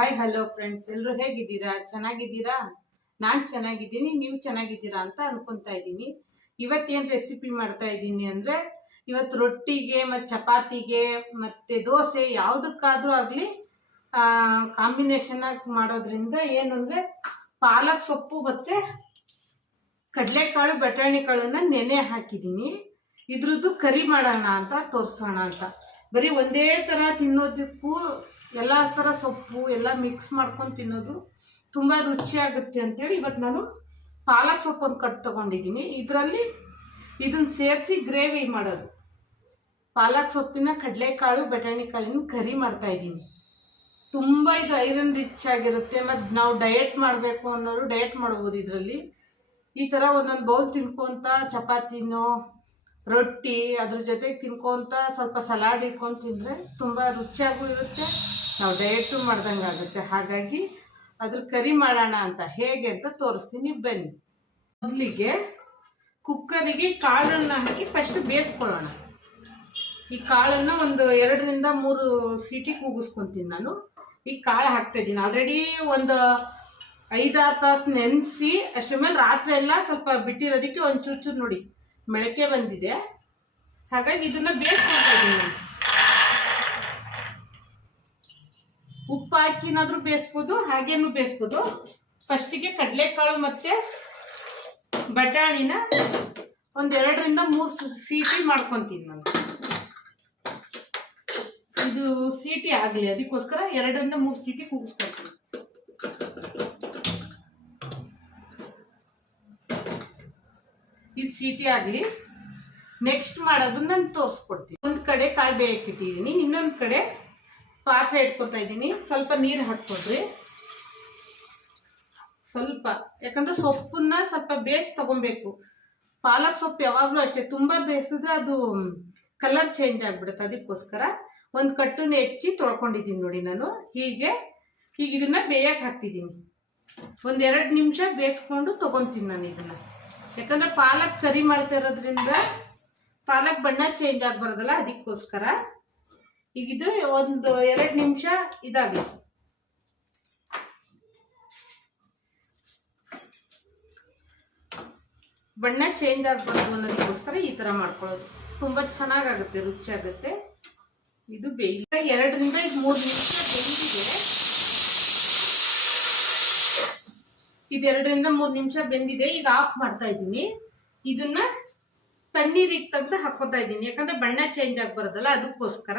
Hi hello friends ಎಲ್ಲರೂ ಹೇಗಿದ್ದೀರಾ? ಚೆನ್ನಾಗಿದ್ದೀರಾ? ನಾನು ಚೆನ್ನಾಗಿದ್ದೀನಿ, ನೀವು ಚೆನ್ನಾಗಿದ್ದೀರಾ ಅಂತ ಅನ್ಕೊಂತಾ ಇದ್ದೀನಿ. ಇವತ್ತೇನು ರೆಸಿಪಿ ಮಾಡ್ತಾ ಇದ್ದೀನಿ ಅಂದರೆ, ಇವತ್ತು ರೊಟ್ಟಿಗೆ ಮತ್ತು ಚಪಾತಿಗೆ ಮತ್ತು ದೋಸೆ ಯಾವುದಕ್ಕಾದರೂ ಆಗಲಿ ಕಾಂಬಿನೇಷನ್ ಆಗಿ ಮಾಡೋದ್ರಿಂದ ಏನು ಅಂದರೆ, ಪಾಲಕ್ ಸೊಪ್ಪು ಮತ್ತು ಕಡಲೆಕಾಳು ಬಟಾಣಿ ಕಾಳನ್ನು ನೆನೆ ಹಾಕಿದ್ದೀನಿ. ಇದ್ರದ್ದು ಕರಿ ಮಾಡೋಣ ಅಂತ, ತೋರಿಸೋಣ ಅಂತ. ಬರೀ ಒಂದೇ ಥರ ತಿನ್ನೋದಕ್ಕೂ ಎಲ್ಲ ಥರ ಸೊಪ್ಪು ಎಲ್ಲ ಮಿಕ್ಸ್ ಮಾಡ್ಕೊಂಡು ತಿನ್ನೋದು ತುಂಬ ರುಚಿಯಾಗುತ್ತೆ ಅಂತೇಳಿ ಇವತ್ತು ನಾನು ಪಾಲಕ್ ಸೊಪ್ಪು ಒಂದು ಕಟ್ ತೊಗೊಂಡಿದ್ದೀನಿ. ಇದರಲ್ಲಿ ಇದನ್ನು ಸೇರಿಸಿ ಗ್ರೇವಿ ಮಾಡೋದು. ಪಾಲಕ್ ಸೊಪ್ಪಿನ ಕಡಲೆಕಾಳು, ಬಟಾಣಿ ಕಾಳಿನ ಕರಿ ಮಾಡ್ತಾ ಇದ್ದೀನಿ. ತುಂಬ ಇದು ಐರನ್ ರಿಚ್ ಆಗಿರುತ್ತೆ. ಮತ್ತು ನಾವು ಡಯಟ್ ಮಾಡಬೇಕು ಅನ್ನೋರು ಡಯಟ್ ಮಾಡ್ಬೋದು ಇದರಲ್ಲಿ. ಈ ಥರ ಒಂದೊಂದು ಬೌಲ್ ತಿನ್ಕೊತ ಚಪಾತಿನೋ ರೊಟ್ಟಿ ಅದ್ರ ಜೊತೆಗೆ ತಿನ್ಕೊಂತ ಸ್ವಲ್ಪ ಸಲಾಡ್ ಇಟ್ಕೊಂಡು ತಿಂದರೆ ತುಂಬ ರುಚಿಯಾಗೂ ಇರುತ್ತೆ. ನಾವು ಡಯಟು ಮಾಡ್ದಂಗೆ ಆಗುತ್ತೆ. ಹಾಗಾಗಿ ಅದ್ರ ಕರಿ ಮಾಡೋಣ ಅಂತ ಹೇಗೆ ಅಂತ ತೋರಿಸ್ತೀನಿ. ಬನ್ನಿ. ಮೊದಲಿಗೆ ಕುಕ್ಕರಿಗೆ ಕಾಳನ್ನು ಹಾಕಿ ಫಸ್ಟ್ ಬೇಯಿಸ್ಕೊಳ್ಳೋಣ. ಈ ಕಾಳನ್ನು ಒಂದು ಎರಡರಿಂದ ಮೂರು ಸೀಟಿ ಕೂಗಿಸ್ಕೊತೀನಿ ನಾನು. ಈ ಕಾಳು ಹಾಕ್ತಾ ಇದ್ದೀನಿ. ಆಲ್ರೆಡಿ ಒಂದು ಐದಾರು ತಾಸು ನೆನೆಸಿ ಅಷ್ಟರ ಮೇಲೆ ರಾತ್ರಿ ಎಲ್ಲ ಸ್ವಲ್ಪ ಬಿಟ್ಟಿರೋದಕ್ಕೆ ಒಂದು ಚೂರು ಚೂರು ನೋಡಿ. ಮೊಳಕೆ ಬಂದಿದೆ. ಹಾಗಾಗಿ ಇದನ್ನ ಬೇಯಿಸ್ಕೊಳ್ತಾ ಇದ್ದೀನಿ ಉಪ್ಪು ಹಾಕಿನಾದ್ರೂ ಬೇಯಿಸ್ಬೋದು, ಹಾಗೇನು ಬೇಯಿಸ್ಬೋದು. ಫಸ್ಟಿಗೆ ಕಡಲೆಕಾಳು ಮತ್ತೆ ಬಟಾಣಿನ ಒಂದೆರಡರಿಂದ ಮೂರು ಸೀಟಿ ಮಾಡ್ಕೊತೀನಿ ನಾನು. ಇದು ಸೀಟಿ ಆಗಲಿ, ಅದಕ್ಕೋಸ್ಕರ ಎರಡರಿಂದ ಮೂರು ಸೀಟಿ ಕೂಗಿಸ್ಕೊಳ್ತೀನಿ. ಸೀಟಿ ಆಗಲಿ ನೆಕ್ಸ್ಟ್ ಮಾಡೋದು ನಾನು ತೋರಿಸ್ಕೊಡ್ತೀನಿ. ಒಂದು ಕಡೆ ಕಾಯಿ ಬೇಯಕ್ಕೆ ಇನ್ನೊಂದು ಕಡೆ ಪಾತ್ರೆ ಇಟ್ಕೊತಾ ಇದ್ದೀನಿ ಸ್ವಲ್ಪ ನೀರು ಹಾಕ್ಕೊಡ್ರಿ. ಸ್ವಲ್ಪ, ಯಾಕಂದ್ರೆ ಸೊಪ್ಪನ್ನ ಸ್ವಲ್ಪ ಬೇಸ್ ತಗೊಬೇಕು. ಪಾಲಕ್ ಸೊಪ್ಪು ಯಾವಾಗಲೂ ಅಷ್ಟೇ, ತುಂಬ ಬೇಯಿಸಿದ್ರೆ ಅದು ಕಲರ್ ಚೇಂಜ್ ಆಗಿಬಿಡುತ್ತೆ ಅದಕ್ಕೋಸ್ಕರ. ಒಂದು ಕಟ್ಟನ್ನು ಹೆಚ್ಚಿ ತೊಳ್ಕೊಂಡಿದ್ದೀನಿ ನೋಡಿ ನಾನು. ಹೀಗೆ ಈಗ ಇದನ್ನ ಬೇಯಕ್ಕೆ ಹಾಕ್ತಿದ್ದೀನಿ. ಒಂದೆರಡು ನಿಮಿಷ ಬೇಯಿಸ್ಕೊಂಡು ತಗೊಂತೀನಿ ನಾನು ಇದನ್ನು. ಯಾಕಂದ್ರೆ ಪಾಲಕ್ ಕರಿ ಮಾಡ್ತಾ ಇರೋದ್ರಿಂದ ಪಾಲಕ್ ಬಣ್ಣ ಚೇಂಜ್ ಆಗ್ಬಾರ್ದಲ್ಲ ಅದಕ್ಕೋಸ್ಕರ. ಈಗ ಇದು ಒಂದು ಎರಡು ನಿಮಿಷ ಇದಾಗಲಿ. ಬಣ್ಣ ಚೇಂಜ್ ಆಗ್ಬಾರ್ದು ಅನ್ನೋದಕ್ಕೋಸ್ಕರ ಈ ತರ ಮಾಡ್ಕೊಳ್ಳೋದು. ತುಂಬಾ ಚೆನ್ನಾಗಾಗುತ್ತೆ, ರುಚಿಯಾಗುತ್ತೆ. ಇದು ಬೇಯಿಲ್ಲ ಎರಡರಿಂದ ಮೂರು ನಿಮಿಷ ಬೆಂದಿದೆ ಇದೆರಡರಿಂದ ಮೂರು ನಿಮಿಷ ಬೆಂದಿದೆ, ಈಗ ಆಫ್ ಮಾಡ್ತಾ ಇದ್ದೀನಿ. ಇದನ್ನ ತಣ್ಣೀರಿಗೆ ತೆಗ್ದು ಹಾಕೋತಾ ಇದ್ದೀನಿ. ಯಾಕಂದ್ರೆ ಬಣ್ಣ ಚೇಂಜ್ ಆಗ್ಬಾರ್ದಲ್ಲ ಅದಕ್ಕೋಸ್ಕರ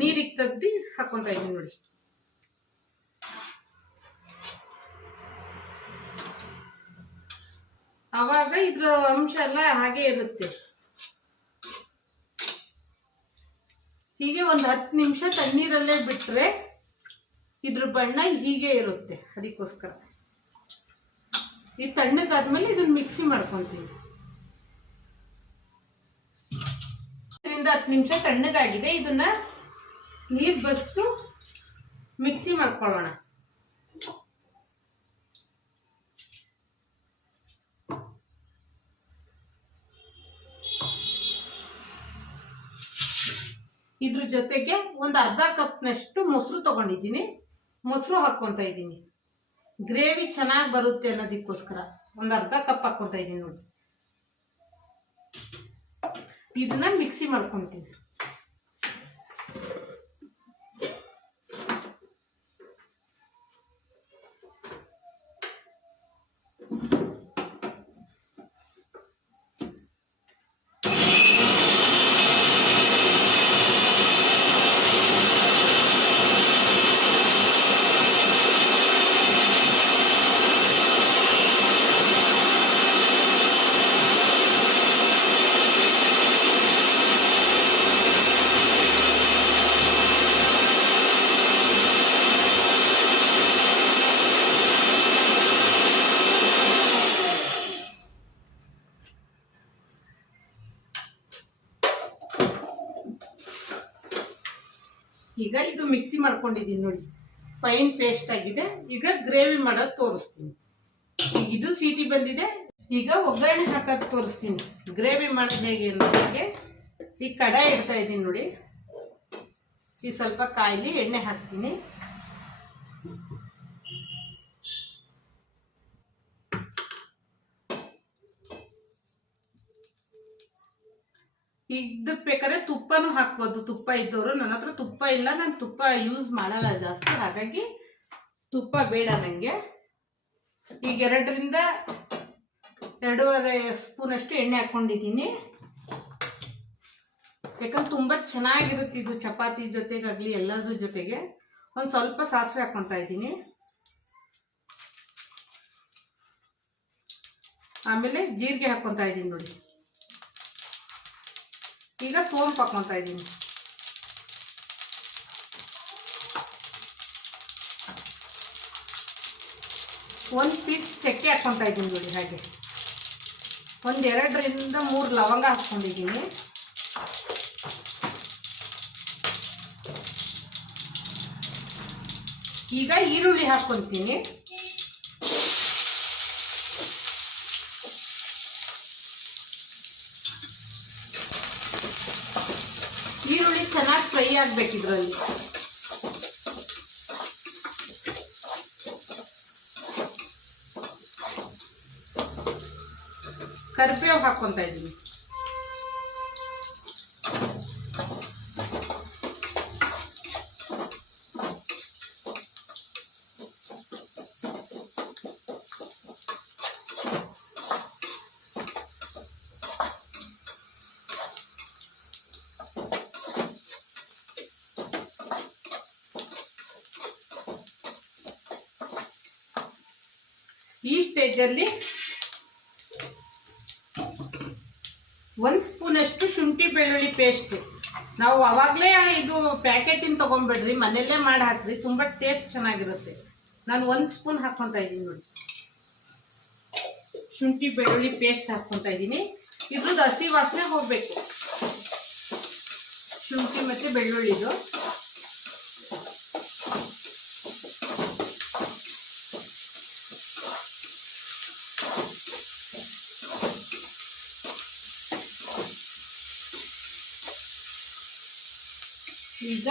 ನೀರಿಗೆ ತೆಗ್ದು ಹಾಕೊತಾ ಇದ್ದೀನಿ ನೋಡಿ. ಅವಾಗ ಇದ್ರ ಅಂಶ ಎಲ್ಲ ಹಾಗೆ ಇರುತ್ತೆ. ಹೀಗೆ ಒಂದು ಹತ್ತು ನಿಮಿಷ ತಣ್ಣೀರಲ್ಲೇ ಬಿಟ್ಟರೆ ಇದ್ರ ಬಣ್ಣ ಹೀಗೆ ಇರುತ್ತೆ, ಅದಕ್ಕೋಸ್ಕರ. ಈ ತಣ್ಣಗಾದ್ಮೇಲೆ ಇದನ್ನ ಮಿಕ್ಸಿ ಮಾಡ್ಕೊತೀವಿ. ಹತ್ತು ನಿಮಿಷ ತಣ್ಣಗಾಗಿದೆ, ಇದನ್ನ ನೀರು ಬಸ್ತು ಮಿಕ್ಸಿ ಮಾಡ್ಕೊಳ್ಳೋಣ. ಇದ್ರ ಜೊತೆಗೆ ಒಂದು ಅರ್ಧ ಕಪ್ನಷ್ಟು ಮೊಸರು ತಗೊಂಡಿದ್ದೀನಿ. ಮೊಸರು ಹಾಕ್ಕೊತಾ ಇದ್ದೀನಿ. ಗ್ರೇವಿ ಚೆನ್ನಾಗಿ ಬರುತ್ತೆ ಅನ್ನೋದಕ್ಕೋಸ್ಕರ ಒಂದು ಅರ್ಧ ಕಪ್ ಹಾಕ್ಕೊತಾ ಇದ್ದೀನಿ ನೋಡಿ. ಇದನ್ನ ಮಿಕ್ಸಿ ಮಾಡ್ಕೊತೀನಿ ಈಗ ಇದು ಮಿಕ್ಸಿ ಮಾಡ್ಕೊಂಡಿದ್ದೀನಿ ನೋಡಿ. ಫೈನ್ ಪೇಸ್ಟ್ ಆಗಿದೆ. ಈಗ ಗ್ರೇವಿ ಮಾಡೋದು ತೋರಿಸ್ತೀನಿ. ಇದು ಸೀಟಿ ಬಂದಿದೆ. ಈಗ ಒಗ್ಗರಣೆ ಹಾಕೋದು ತೋರಿಸ್ತೀನಿ. ಗ್ರೇವಿ ಮಾಡೋದು ಹೇಗೆ ಅನ್ನೋದಕ್ಕೆ ಈ ಕಡಾಯಿ ಇಡ್ತಾ ಇದ್ದೀನಿ ನೋಡಿ. ಈ ಸ್ವಲ್ಪ ಕಾಯಿಲಿ ಎಣ್ಣೆ ಹಾಕ್ತೀನಿ. ಇದಕ್ಕೆ ಬೇಕಾದ್ರೆ ತುಪ್ಪನೂ ಹಾಕ್ಬೋದು. ತುಪ್ಪ ಇದ್ದವರು ನನ್ನ ಹತ್ರ ತುಪ್ಪ ಇಲ್ಲ, ನಾನು ತುಪ್ಪ ಯೂಸ್ ಮಾಡಲ್ಲ ಜಾಸ್ತಿ. ಹಾಗಾಗಿ ತುಪ್ಪ ಬೇಡ ನನಗೆ ಈಗ ಎರಡರಿಂದ ಎರಡೂವರೆ ಸ್ಪೂನಷ್ಟು ಎಣ್ಣೆ ಹಾಕ್ಕೊಂಡಿದ್ದೀನಿ ಯಾಕಂದ್ರೆ ತುಂಬ ಚೆನ್ನಾಗಿರುತ್ತೆ ಇದು ಚಪಾತಿ ಜೊತೆಗಾಗಲಿ ಎಲ್ಲದ್ರ ಜೊತೆಗೆ. ಒಂದು ಸ್ವಲ್ಪ ಸಾಸಿವೆ ಹಾಕ್ಕೊತಾ ಇದ್ದೀನಿ. ಆಮೇಲೆ ಜೀರಿಗೆ ಹಾಕ್ಕೊತಾ ಇದ್ದೀನಿ ನೋಡಿ. ಈಗ ಸೋಂಪು ಹಾಕ್ಕೊತಾ ಇದ್ದೀನಿ. ಒಂದು ಪೀಸ್ ಚಕ್ಕೆ ಹಾಕ್ಕೊತಾ ಇದ್ದೀನಿ ನೋಡಿ ಹಾಗೆ. ಒಂದು ಎರಡರಿಂದ ಮೂರು ಲವಂಗ ಹಾಕ್ಕೊಂಡಿದ್ದೀನಿ ಈಗ ಈರುಳ್ಳಿ ಹಾಕ್ಕೊತೀನಿ ಈರುಳ್ಳಿ ಚೆನ್ನಾಗಿ ಫ್ರೈ ಆಗ್ಬೇಕು ಇದರಲ್ಲಿ. ಕರಿಬೇವು ಹಾಕೊಂತ ಇದ್ದೀನಿ ಈ ಸ್ಟೇಜಲ್ಲಿ ಒಂದು ಸ್ಪೂನಷ್ಟು ಶುಂಠಿ ಬೆಳ್ಳುಳ್ಳಿ ಪೇಸ್ಟು ನಾವು ಅವಾಗಲೇ ಇದು ಪ್ಯಾಕೆಟಿನ ತೊಗೊಂಡ್ಬಿಡ್ರಿ, ಮನೆಯಲ್ಲೇ ಮಾಡಿ ಹಾಕ್ರಿ, ತುಂಬ ಟೇಸ್ಟ್ ಚೆನ್ನಾಗಿರುತ್ತೆ. ನಾನು ಒಂದು ಸ್ಪೂನ್ ಹಾಕ್ಕೊತಾ ಇದ್ದೀನಿ ನೋಡಿ. ಶುಂಠಿ ಬೆಳ್ಳುಳ್ಳಿ ಪೇಸ್ಟ್ ಹಾಕ್ಕೊತಾ ಇದ್ದೀನಿ. ಇದ್ರದ್ದು ಹಸಿ ವಾಸನೆ ಹೋಗಬೇಕು. ಶುಂಠಿ ಮತ್ತು ಬೆಳ್ಳುಳ್ಳಿದು. ಈಗ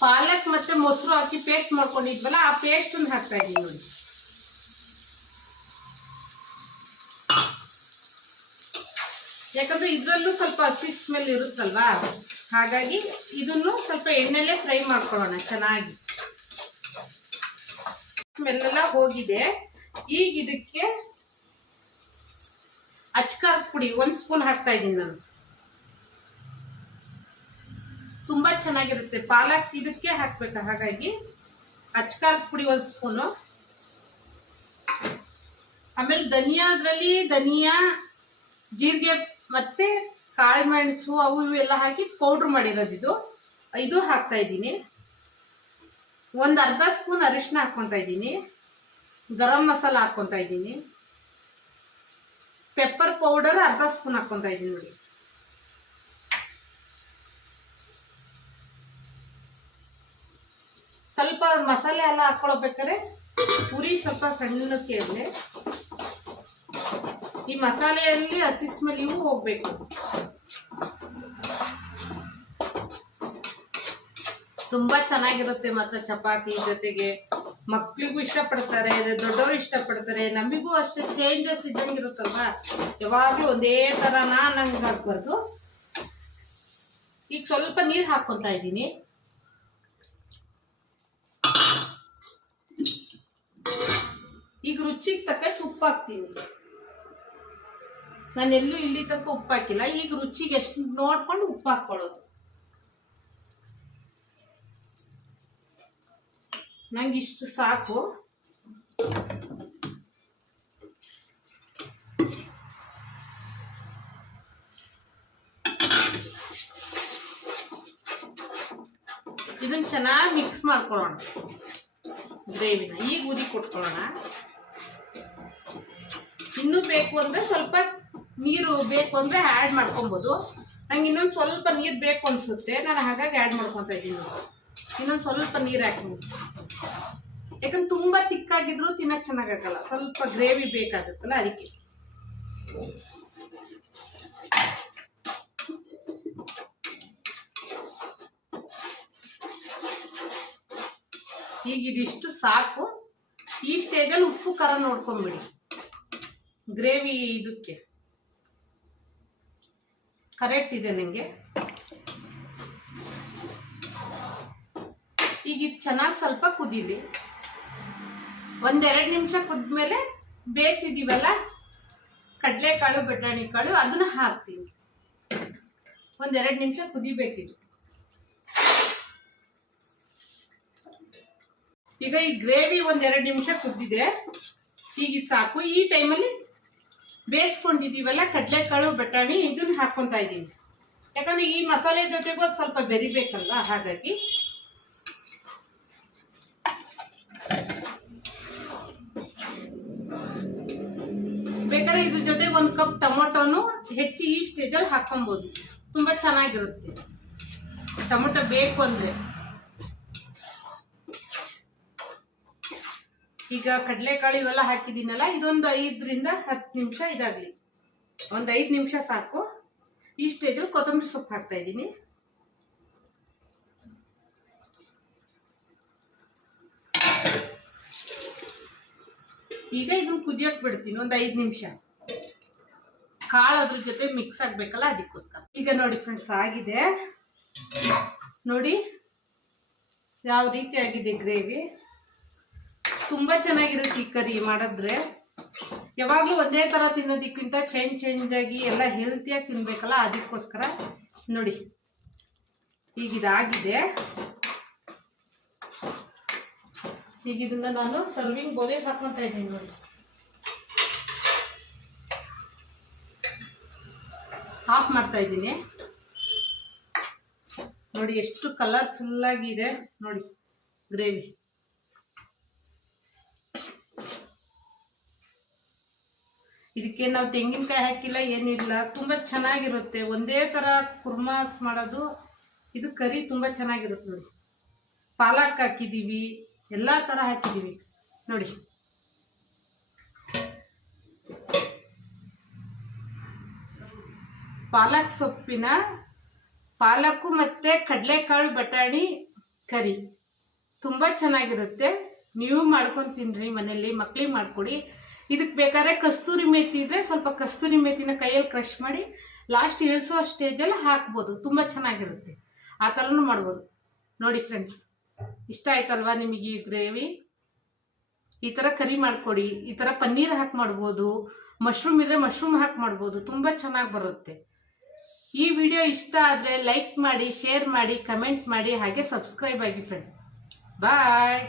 ಪಾಲಕ್ ಮತ್ತೆ ಮೊಸರು ಹಾಕಿ ಪೇಸ್ಟ್ ಮಾಡ್ಕೊಂಡಿದ್ವಲ್ಲ, ಆ ಪೇಸ್ಟ್ ಹಾಕ್ತಾ ಇದೀನಿ ನೋಡಿ. ಯಾಕಂದ್ರೆ ಇದ್ರಲ್ಲೂ ಸ್ವಲ್ಪ ಹಸಿ ಸ್ಮೆಲ್ ಇರುತ್ತಲ್ವಾ? ಹಾಗಾಗಿ ಇದನ್ನು ಸ್ವಲ್ಪ ಎಣ್ಣೆಲೆ ಫ್ರೈ ಮಾಡ್ಕೊಳ್ಳೋಣ ಚೆನ್ನಾಗಿ. ಸ್ಮೆಲ್ ಎಲ್ಲ ಹೋಗಿದೆ. ಈಗ ಇದಕ್ಕೆ ಅಚ್ಕಾರ್ ಪುಡಿ, ಒಂದ್ ಸ್ಪೂನ್ ಹಾಕ್ತಾ ಇದ್ದೀನಿ ನಾನು. ತುಂಬಾ ಚೆನ್ನಾಗಿರುತ್ತೆ. ಪಾಲಕ್ ಇದಕ್ಕೆ ಹಾಕ್ಬೇಕು? ಹಾಗಾಗಿ ಅಚ್ಕಾರ್ ಪುಡಿ ಒಂದು ಸ್ಪೂನು. ಆಮೇಲೆ ಧನಿಯಾದ್ರಲ್ಲಿ ಧನಿಯಾ, ಜೀರಿಗೆ ಮತ್ತೆ ಕಾಳು ಮೆಣಸು ಅವು ಇವೆಲ್ಲ ಹಾಕಿ ಪೌಡ್ರ್ ಮಾಡಿರೋದು ಇದು. ಇದು ಹಾಕ್ತಾ ಇದ್ದೀನಿ. ಒಂದು ಅರ್ಧ ಸ್ಪೂನ್ ಅರಿಶಿನ ಹಾಕ್ಕೊತಾ ಇದ್ದೀನಿ. ಗರಂ ಮಸಾಲ ಹಾಕ್ಕೊತಾ ಇದ್ದೀನಿ. ಪೆಪ್ಪರ್ ಪೌಡರ್ ಅರ್ಧ ಸ್ಪೂನ್ ಹಾಕ್ಕೊತಾ ಇದ್ದೀನಿ ನೋಡಿ. ಸ್ವಲ್ಪ ಮಸಾಲೆ ಎಲ್ಲ ಹಾಕ್ಕೊಳ್ಬೇಕಾದ್ರೆ ಪುರಿ ಸ್ವಲ್ಪ ಸಣ್ಣಕ್ಕೆ ಇರಲಿ ಈ ಮಸಾಲೆಯಲ್ಲಿ ಹಸಿ ಸ್ಮೆಲ್ ಇವು ಹೋಗ್ಬೇಕು. ತುಂಬಾ ಚೆನ್ನಾಗಿರುತ್ತೆ ಮತ್ತೆ ಚಪಾತಿ ಜೊತೆಗೆ. ಮಕ್ಳಿಗೂ ಇಷ್ಟಪಡ್ತಾರೆ, ದೊಡ್ಡವರು ಇಷ್ಟಪಡ್ತಾರೆ, ನಮಗೂ ಅಷ್ಟೇ ಚೇಂಜಸ್ ಇದ್ದಂಗಿರುತ್ತಲ್ವಾ? ಯಾವಾಗಲೂ ಒಂದೇ ಥರನಾ ನಂಗೆ ಹಾಕ್ಬಾರ್ದು ಈಗ ಸ್ವಲ್ಪ ನೀರು ಹಾಕ್ಕೊತಾ ಇದ್ದೀನಿ. ಈಗ ರುಚಿಗೆ ತಕ್ಕಷ್ಟು ಉಪ್ಪು ಹಾಕ್ತೀನಿ. ನಾನು ಎಲ್ಲೂ ಇಲ್ಲಿ ತನಕ ಉಪ್ಪು ಹಾಕಿಲ್ಲ. ಈಗ ರುಚಿಗೆ ಎಷ್ಟು ನೋಡ್ಕೊಂಡು ಉಪ್ಪು ಹಾಕ್ಕೊಳ್ಳೋದು ನಂಗೆ ಇಷ್ಟು ಸಾಕು. ಇದನ್ನ ಚೆನ್ನಾಗಿ ಮಿಕ್ಸ್ ಮಾಡ್ಕೊಳ್ಳೋಣ. ಗ್ರೇವಿನ. ಈಗ ಉದಿ ಕೊಟ್ಕೊಳ್ಳೋಣ. ಇನ್ನೂ ಬೇಕು ಅಂದರೆ ಸ್ವಲ್ಪ ನೀರು ಬೇಕು ಅಂದರೆ ಆ್ಯಡ್ ಮಾಡ್ಕೊಬೋದು. ನಂಗೆ ಇನ್ನೊಂದು ಸ್ವಲ್ಪ ನೀರು ಬೇಕು ಅನಿಸುತ್ತೆ. ನಾನು ಹಾಗಾಗಿ ಆ್ಯಡ್ ಮಾಡ್ಕೊತಾ ಇದ್ದೀನಿ. ಇನ್ನೊಂದು ಸ್ವಲ್ಪ ನೀರು ಹಾಕ್ತೀನಿ ಯಾಕಂದ್ರೆ ತುಂಬ ತಿಕ್ಕಾಗಿದ್ರು ತಿನ್ನಕ್ಕೆ ಚೆನ್ನಾಗಾಗಲ್ಲ. ಸ್ವಲ್ಪ ಗ್ರೇವಿ ಬೇಕಾಗುತ್ತಲ್ಲ ಅದಕ್ಕೆ. ಈಗ ಇದಿಷ್ಟು ಸಾಕು. ಈ ಸ್ಟೇಜಲ್ಲಿ ಉಪ್ಪು, ಖಾರ ನೋಡ್ಕೊಂಬಿಡಿ ಗ್ರೇವಿ ಇದಕ್ಕೆ. ಕರೆಕ್ಟ್ ಇದೆ ನನಗೆ ಈಗ ಇದು ಚೆನ್ನಾಗಿ ಸ್ವಲ್ಪ ಕುದೀಲಿ. ಒಂದೆರಡು ನಿಮಿಷ ಕುದ್ಮೇಲೆ ಬೇಯಿಸಿದೀವಲ್ಲ? ಕಡಲೆಕಾಳು ಬಟಾಣಿ ಕಾಳು ಅದನ್ನ ಹಾಕ್ತೀನಿ. ಒಂದೆರಡು ನಿಮಿಷ ಕುದಿಬೇಕಿದು. ಈಗ ಈ ಗ್ರೇವಿ ಒಂದೆರಡು ನಿಮಿಷ ಕುದ್ದಿದೆ. ಈಗ ಸಾಕು. ಈ ಟೈಮಲ್ಲಿ ಬೇಯಿಸ್ಕೊಂಡಿದೀವಲ್ಲ ಕಡಲೆಕಾಳು, ಬಟಾಣಿ, ಇದನ್ನ ಹಾಕ್ಕೊಂತ ಇದ್ದೀನಿ. ಯಾಕಂದ್ರೆ ಈ ಮಸಾಲೆ ಜೊತೆಗೂ ಅದು ಸ್ವಲ್ಪ ಬೆರಿಬೇಕಲ್ವಾ? ಹಾಗಾಗಿ. ಬೇಕಾದ್ರೆ ಇದ್ರ ಜೊತೆ ಒಂದು ಕಪ್ ಟೊಮೊಟೊನು ಹೆಚ್ಚಿ ಈ ಸ್ಟೇಜಲ್ಲಿ ಹಾಕೊಬೋದು ತುಂಬ ಚೆನ್ನಾಗಿರುತ್ತೆ. ಟೊಮೊಟೊ ಬೇಕು ಅಂದರೆ. ಈಗ ಕಡಲೆಕಾಳು ಇವೆಲ್ಲ ಹಾಕಿದ್ದೀನಲ್ಲ, ಇದೊಂದು ಐದರಿಂದ ಹತ್ತು ನಿಮಿಷ ಇದಾಗಲಿ. ಒಂದು ಐದು ನಿಮಿಷ ಸಾಕು. ಈ ಸ್ಟೇಜಲ್ಲಿ ಕೊತ್ತಂಬರಿ ಸೊಪ್ಪು ಹಾಕ್ತಾ ಇದ್ದೀನಿ. ಈಗ ಇದನ್ನ ಕುದಿಯೋಕೆ ಬಿಡ್ತೀನಿ, ಒಂದು ಐದು ನಿಮಿಷ. ಕಾಳು ಅದ್ರ ಜೊತೆ ಮಿಕ್ಸ್ ಆಗಬೇಕಲ್ಲ ಅದಕ್ಕೋಸ್ಕರ. ಈಗ ನೋಡಿ ಫ್ರೆಂಡ್ಸ್ ಆಗಿದೆ. ನೋಡಿ, ಯಾವ ರೀತಿ ಆಗಿದೆ ಗ್ರೇವಿ ತುಂಬ ಚೆನ್ನಾಗಿರುತ್ತೆ ಈ ಕರಿ ಮಾಡಿದ್ರೆ. ಯಾವಾಗಲೂ ಒಂದೇ ಥರ ತಿನ್ನೋದಕ್ಕಿಂತ ಚೇಂಜ್ ಚೇಂಜ್ ಆಗಿ ಎಲ್ಲ ಹೆಲ್ತಿಯಾಗಿ ತಿನ್ಬೇಕಲ್ಲ, ಅದಕ್ಕೋಸ್ಕರ ನೋಡಿ. ಈಗ ಇದಾಗಿದೆ. ಈಗ ಇದನ್ನ ನಾನು ಸರ್ವಿಂಗ್ ಬೋಲಿಗೆ ಹಾಕೊಂತ ಇದ್ದೀನಿ ನೋಡಿ. ಆಫ್ ಮಾಡ್ತಾ ಇದ್ದೀನಿ. ನೋಡಿ ಎಷ್ಟು ಕಲರ್ಫುಲ್ ಆಗಿದೆ. ನೋಡಿ ಗ್ರೇವಿ ಇದಕ್ಕೆ ನಾವು ತೆಂಗಿನಕಾಯಿ ಹಾಕಿಲ್ಲ, ಏನಿಲ್ಲ. ತುಂಬ ಚೆನ್ನಾಗಿರುತ್ತೆ. ಒಂದೇ ಥರ ಕುರ್ಮಾಸ್ ಮಾಡೋದು. ಇದು ಕರಿ ತುಂಬ ಚೆನ್ನಾಗಿರುತ್ತೆ ನೋಡಿ. ಪಾಲಕ್ ಹಾಕಿದ್ದೀವಿ. ಎಲ್ಲ ಥರ ಹಾಕಿದ್ದೀವಿ. ನೋಡಿ. ಪಾಲಕ್ ಸೊಪ್ಪಿನ ಪಾಲಕ್ಕು ಮತ್ತು ಕಡಲೆಕಾಳು ಬಟಾಣಿ ಕರಿ. ತುಂಬ ಚೆನ್ನಾಗಿರುತ್ತೆ. ನೀವು ಮಾಡ್ಕೊಂಡು ತಿನ್ನಿರಿ ಮನೆಯಲ್ಲಿ. ಮಕ್ಳಿಗೆ ಮಾಡಿಕೊಡಿ. ಇದಕ್ಕೆ ಬೇಕಾದ್ರೆ ಕಸ್ತೂರಿ ಮೆಥಿ ಇದ್ರೆ ಸ್ವಲ್ಪ ಕಸ್ತೂರಿ ಮೆಥಿನ ಕೈಯಲ್ಲಿ ಕ್ರಷ್ ಮಾಡಿ ಲಾಸ್ಟ್ ಇಳಿಸುವ ಸ್ಟೇಜಲ್ಲಿ ಹಾಕ್ಬೋದು. ತುಂಬ ಚೆನ್ನಾಗಿರುತ್ತೆ. ಆ ಥರನೂ ಮಾಡ್ಬೋದು. ನೋಡಿ ಫ್ರೆಂಡ್ಸ್ ಇಷ್ಟ ಆಯ್ತಲ್ವಾ ನಿಮಗೆ ಈ ಗ್ರೇವಿ ಈ ಥರ ಕರಿ ಮಾಡಿಕೊಡಿ, ಈ ಥರ ಪನ್ನೀರ್ ಹಾಕಿ ಮಾಡ್ಬೋದು ಮಶ್ರೂಮ್ ಇದ್ರೆ ಮಶ್ರೂಮ್ ಹಾಕಿ ಮಾಡ್ಬೋದು, ತುಂಬ ಚೆನ್ನಾಗಿ ಬರುತ್ತೆ. ಈ ವಿಡಿಯೋ ಇಷ್ಟ ಆದರೆ ಲೈಕ್ ಮಾಡಿ ಶೇರ್ ಮಾಡಿ ಕಮೆಂಟ್ ಮಾಡಿ, ಹಾಗೆ ಸಬ್ಸ್ಕ್ರೈಬ್ ಆಗಿ ಫ್ರೆಂಡ್ಸ್ ಬಾಯ್